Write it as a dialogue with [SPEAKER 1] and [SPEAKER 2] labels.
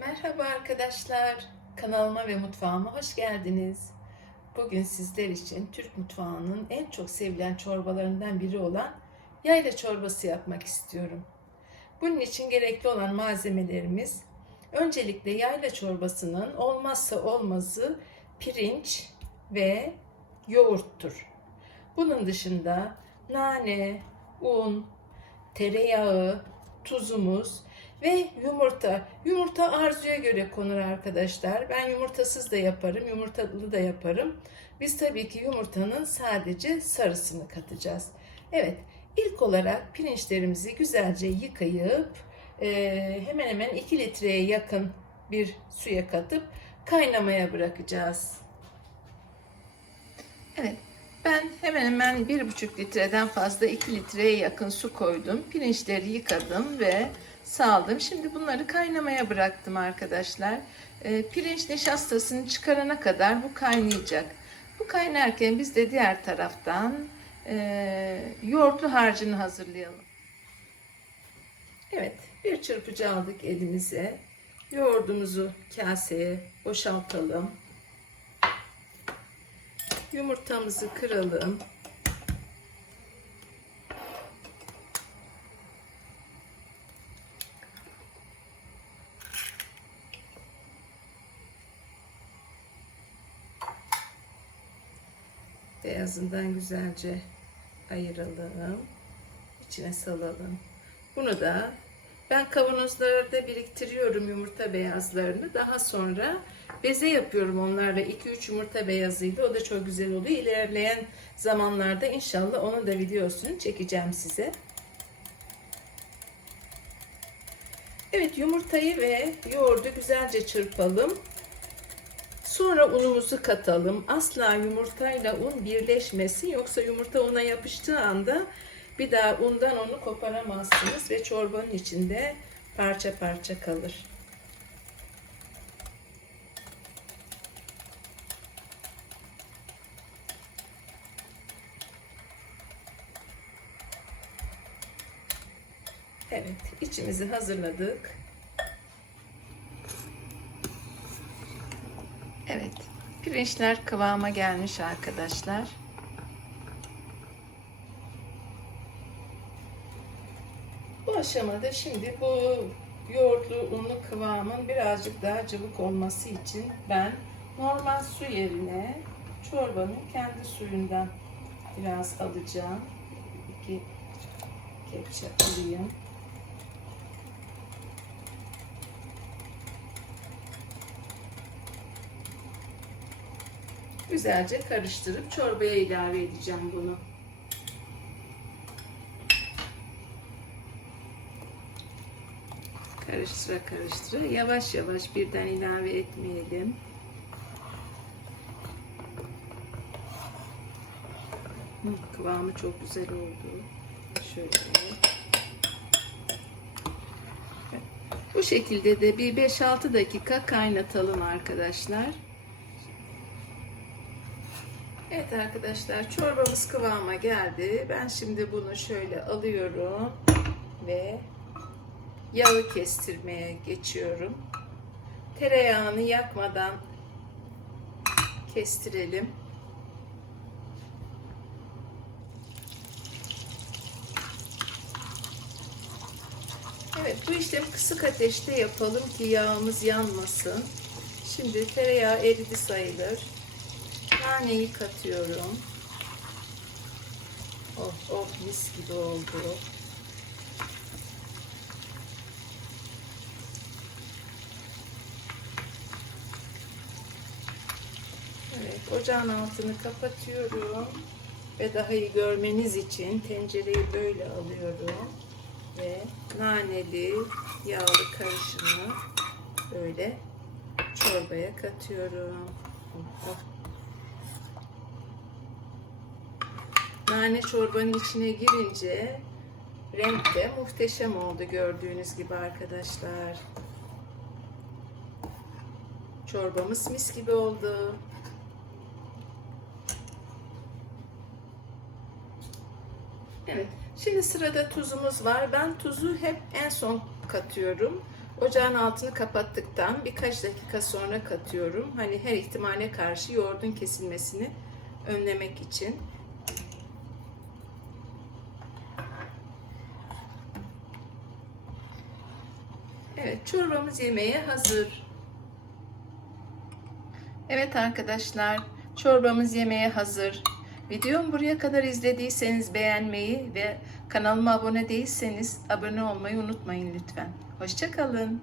[SPEAKER 1] Merhaba arkadaşlar. Kanalıma ve mutfağıma hoş geldiniz. Bugün sizler için Türk mutfağının en çok sevilen çorbalarından biri olan yayla çorbası yapmak istiyorum. Bunun için gerekli olan malzemelerimiz öncelikle yayla çorbasının olmazsa olmazı pirinç ve yoğurttur. Bunun dışında nane, un, tereyağı, tuzumuz ve yumurta. Yumurta arzuya göre konur arkadaşlar. Ben yumurtasız da yaparım, yumurtalı da yaparım. Biz tabii ki yumurtanın sadece sarısını katacağız. Evet, ilk olarak pirinçlerimizi güzelce yıkayıp e, hemen hemen 2 litreye yakın bir suya katıp kaynamaya bırakacağız. Evet, ben hemen hemen bir buçuk litreden fazla 2 litreye yakın su koydum. Pirinçleri yıkadım ve saldım. Şimdi bunları kaynamaya bıraktım arkadaşlar. Ee, pirinç nişastasını çıkarana kadar bu kaynayacak. Bu kaynarken biz de diğer taraftan e, yoğurtlu harcını hazırlayalım. Evet, bir çırpıcı aldık elimize. Yoğurdumuzu kaseye boşaltalım. Yumurtamızı kıralım. Beyazından güzelce ayıralım. İçine salalım. Bunu da ben kavanozlarda biriktiriyorum yumurta beyazlarını. Daha sonra beze yapıyorum onlarla. 2-3 yumurta beyazıydı. O da çok güzel oluyor. İlerleyen zamanlarda inşallah onun da videosunu çekeceğim size. Evet yumurtayı ve yoğurdu güzelce çırpalım. Sonra unumuzu katalım. Asla yumurtayla un birleşmesin. Yoksa yumurta una yapıştığı anda bir daha undan onu koparamazsınız ve çorbanın içinde parça parça kalır. Evet, içimizi hazırladık. Evet, pirinçler kıvama gelmiş arkadaşlar. Bu aşamada şimdi bu yoğurtlu unlu kıvamın birazcık daha cıvık olması için ben normal su yerine çorbanın kendi suyundan biraz alacağım. İki kepçe alayım. Güzelce karıştırıp çorbaya ilave edeceğim bunu. Karıştıra karıştıra yavaş yavaş birden ilave etmeyelim. Kıvamı çok güzel oldu. Şöyle. Bu şekilde de bir 5-6 dakika kaynatalım arkadaşlar. Evet arkadaşlar çorbamız kıvama geldi. Ben şimdi bunu şöyle alıyorum ve yağı kestirmeye geçiyorum. Tereyağını yakmadan kestirelim. Evet bu işlemi kısık ateşte yapalım ki yağımız yanmasın. Şimdi tereyağı eridi sayılır. Naneyi katıyorum. Oh oh mis gibi oldu. Evet, ocağın altını kapatıyorum ve daha iyi görmeniz için tencereyi böyle alıyorum ve naneli yağlı karışımı böyle çorbaya katıyorum. Oh. Nane çorbanın içine girince renk de muhteşem oldu gördüğünüz gibi arkadaşlar. Çorbamız mis gibi oldu. Evet. Şimdi sırada tuzumuz var. Ben tuzu hep en son katıyorum. Ocağın altını kapattıktan birkaç dakika sonra katıyorum. Hani her ihtimale karşı yoğurdun kesilmesini önlemek için. Evet, çorbamız yemeğe hazır. Evet arkadaşlar, çorbamız yemeğe hazır. Videomu buraya kadar izlediyseniz beğenmeyi ve kanalıma abone değilseniz abone olmayı unutmayın lütfen. Hoşçakalın.